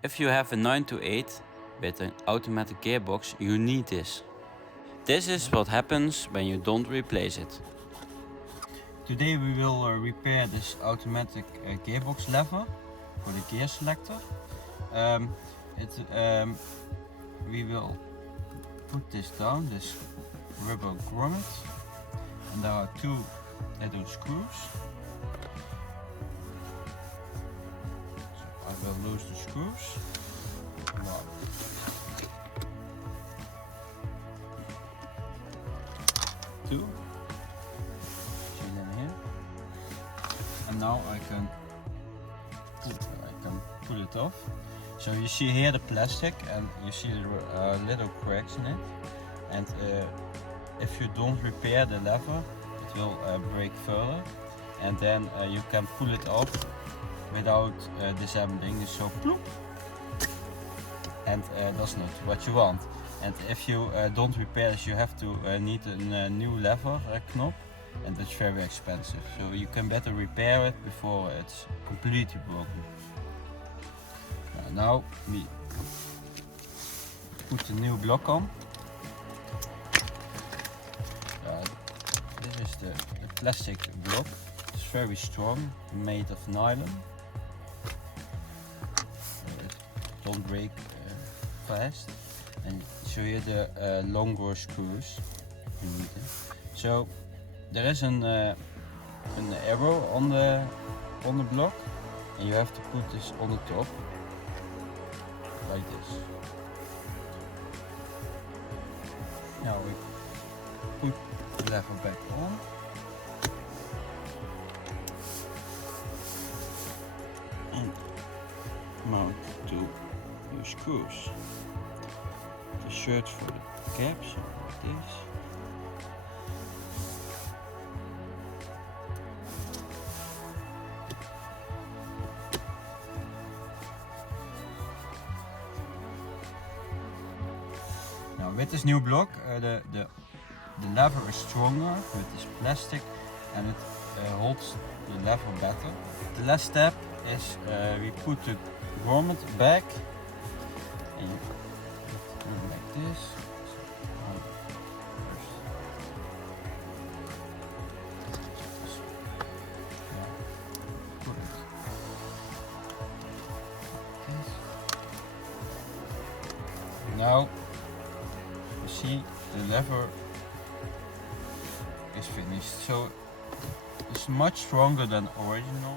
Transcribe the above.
If you have a 928 with an automatic gearbox, you need this. This is what happens when you don't replace it. Today we will repair this automatic gearbox lever for the gear selector. We will put this down, this rubber grommet, and there are two little screws. I will lose the screws. Wow. Two. See them here. And now I can pull it off. So you see here the plastic, and you see the little cracks in it. And if you don't repair the lever, it will break further. And then you can pull it off without disassembling. So ploop, and that's not what you want. And if you don't repair this, you have to need a new lever knob, and that's very expensive. So you can better repair it before it's completely broken. Now we put the new block on. This is the plastic block. It's very strong, made of nylon. Don't break fast. And so here the longer screws. So there is an arrow on the block, and you have to put this on the top like this. Now we put the lever back on. And mount two new screws. The search for the caps like this. Now with this new block, the lever is stronger with this plastic, and it holds the lever better. The last step is we put the grommet back, and you do it like this. Now you see the lever is finished, so it's much stronger than original.